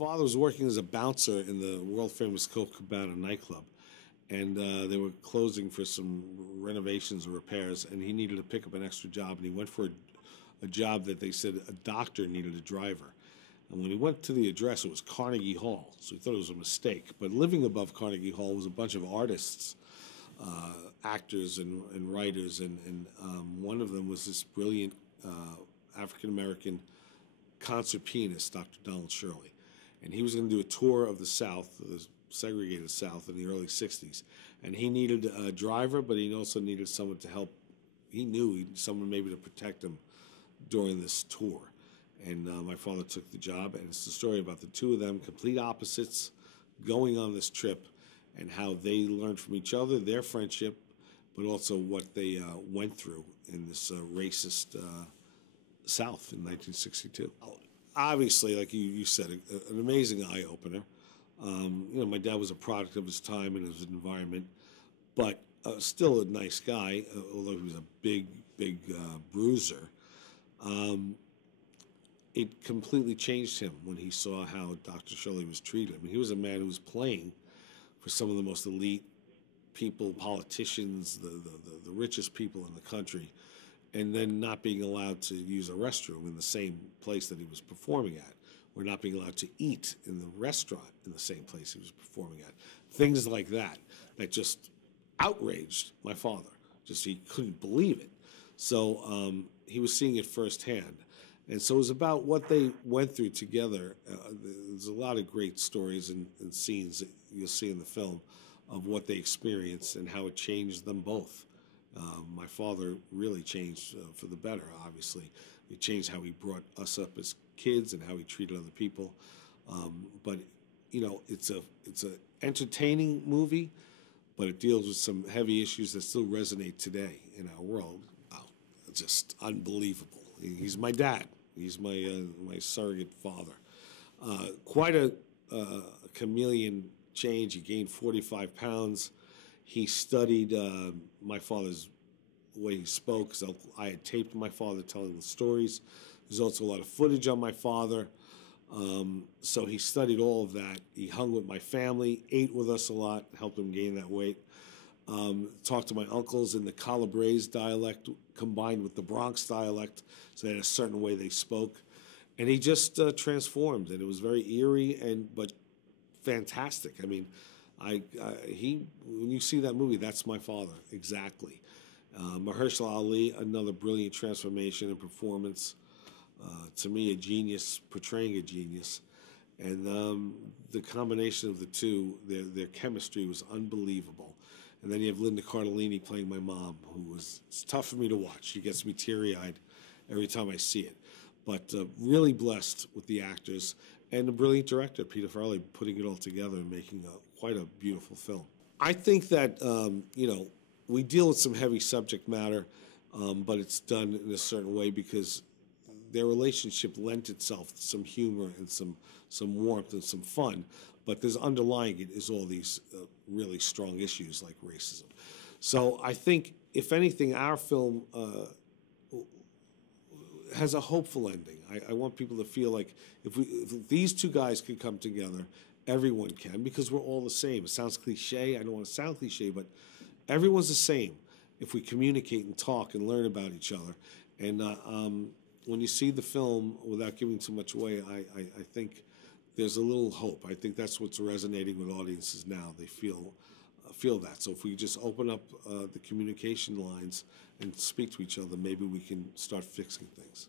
father was working as a bouncer in the world-famous Copacabana nightclub, and they were closing for some renovations or repairs, and he needed to pick up an extra job, and he went for a job that they said a doctor needed a driver. And when he went to the address, it was Carnegie Hall, so he thought it was a mistake. But living above Carnegie Hall was a bunch of artists, actors and writers, and one of them was this brilliant African-American concert pianist, Dr. Donald Shirley. And he was going to do a tour of the South, the segregated South in the early 60s. And he needed a driver, but he also needed someone to help. He knew someone maybe to protect him during this tour. And my father took the job, and it's the story about the two of them, complete opposites, going on this trip, and how they learned from each other, their friendship, but also what they went through in this racist South in 1962. Obviously, like you said, an amazing eye-opener. My dad was a product of his time and his environment, but still a nice guy, although he was a big bruiser. It completely changed him when he saw how Dr. Shirley was treated. I mean, he was a man who was playing for some of the most elite people, politicians, the richest people in the country, and then not being allowed to use a restroom in the same place that he was performing at, or not being allowed to eat in the restaurant in the same place he was performing at. Things like that just outraged my father. Just he couldn't believe it. So he was seeing it firsthand. And so it was about what they went through together. There's a lot of great stories and scenes that you'll see in the film of what they experienced and how it changed them both. My father really changed for the better, obviously. It changed how he brought us up as kids and how he treated other people. But, it's a entertaining movie, but it deals with some heavy issues that still resonate today in our world. Wow, just unbelievable. He's my dad. He's my surrogate father. Quite a chameleon change. He gained 45 pounds. He studied my father's way he spoke. So I had taped my father telling the stories. There's also a lot of footage on my father. So he studied all of that. He hung with my family, ate with us a lot, helped him gain that weight. Talked to my uncles in the Calabrese dialect combined with the Bronx dialect, so they had a certain way they spoke. And he just transformed, and it was very eerie but fantastic. I mean, when you see that movie, that's my father, exactly. Mahershala Ali, another brilliant transformation and performance. To me, a genius, portraying a genius. And the combination of the two, their chemistry was unbelievable. And then you have Linda Cardellini playing my mom, it's tough for me to watch. She gets me teary-eyed every time I see it. But really blessed with the actors and the brilliant director, Peter Farrelly, putting it all together and making quite a beautiful film. I think that, we deal with some heavy subject matter, but it's done in a certain way because their relationship lent itself to some humor and some warmth and some fun, but there's underlying it is all these really strong issues like racism. So I think, if anything, our film has a hopeful ending. I want people to feel like if these two guys could come together, everyone can, because we're all the same. It sounds cliche. I don't want to sound cliche, but everyone's the same if we communicate and talk and learn about each other. And when you see the film, without giving too much away, I think there's a little hope. I think that's what's resonating with audiences now. They feel that. So if we just open up the communication lines and speak to each other, maybe we can start fixing things.